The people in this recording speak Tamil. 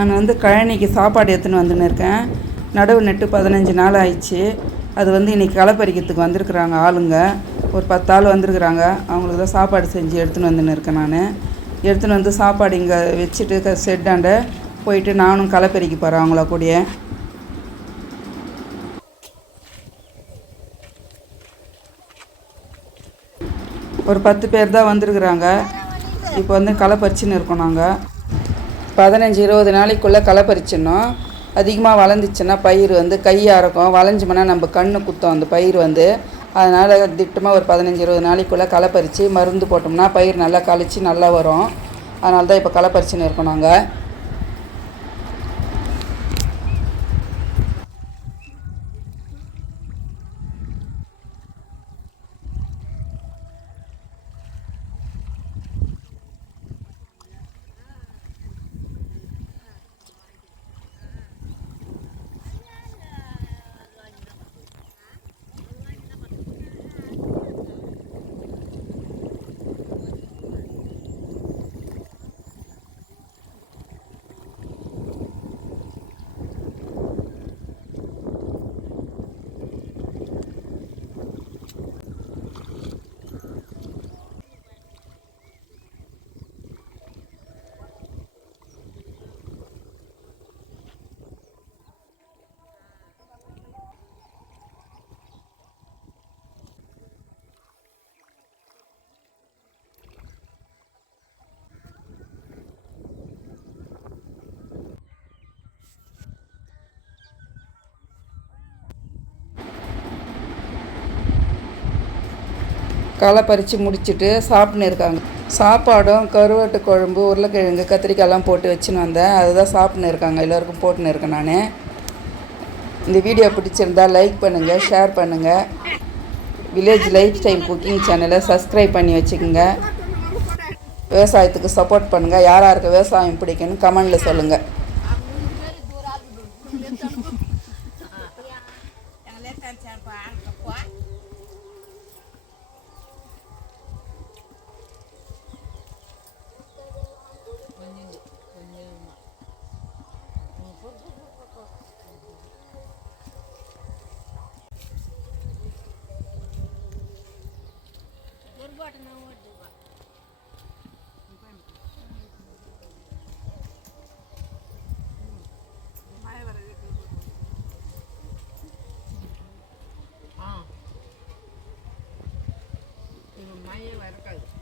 நான் வந்து கழனிக்கு சாப்பாடு எடுத்துன்னு வந்துன்னு இருக்கேன். நடவு நட்டு 15 நாள் ஆயிடுச்சு. அது வந்து இன்றைக்கி களை பறிக்கிறதுக்கு வந்திருக்குறாங்க ஆளுங்க. ஒரு 10 ஆள் வந்திருக்குறாங்க. அவங்களுக்கு தான் சாப்பாடு செஞ்சு எடுத்துன்னு வந்துன்னு இருக்கேன். நான் எடுத்துன்னு வந்து சாப்பாடு இங்கே வச்சுட்டு செட்டாண்ட போயிட்டு நானும் களை பறிக்க போகிறேன் அவங்கள கூடயே. ஒரு 10 பேர் தான் வந்திருக்குறாங்க. இப்போ வந்து களை பறிச்சுன்னு இருக்கோம். நாங்கள் 15-20 நாளைக்குள்ளே களை பறிச்சிடணும். அதிகமாக வளர்ந்துச்சுன்னா பயிர் வந்து கையாக இருக்கும். வளைஞ்சோம்னா நம்ம கண்ணு குத்தம் அந்த பயிர் வந்து. அதனால் திட்டமாக ஒரு 15-20 நாளைக்குள்ளே களை பறித்து மருந்து போட்டோம்னா பயிர் நல்லா கழிச்சு நல்லா வரும். அதனால தான் இப்போ களை பறிச்சுன்னு இருக்கோம். நாங்கள் களை பறித்து முடிச்சுட்டு சாப்பிட்னு இருக்காங்க. சாப்பாடும் கருவாட்டு குழம்பு, உருளைக்கிழங்கு, கத்திரிக்காயெல்லாம் போட்டு வச்சுன்னு வந்தேன். அதுதான் சாப்பிட்னு இருக்காங்க. எல்லோருக்கும் போட்டுன்னு இருக்கேன். நான் இந்த வீடியோ பிடிச்சிருந்தால் லைக் பண்ணுங்கள், ஷேர் பண்ணுங்கள். வில்லேஜ் லைஃப் ஸ்டைல் குக்கிங் சேனலை சப்ஸ்கிரைப் பண்ணி வச்சுக்கோங்க. விவசாயத்துக்கு சப்போர்ட் பண்ணுங்கள். யாருக்கு விவசாயம் பிடிக்குன்னு கமெண்டில் சொல்லுங்கள். Maya,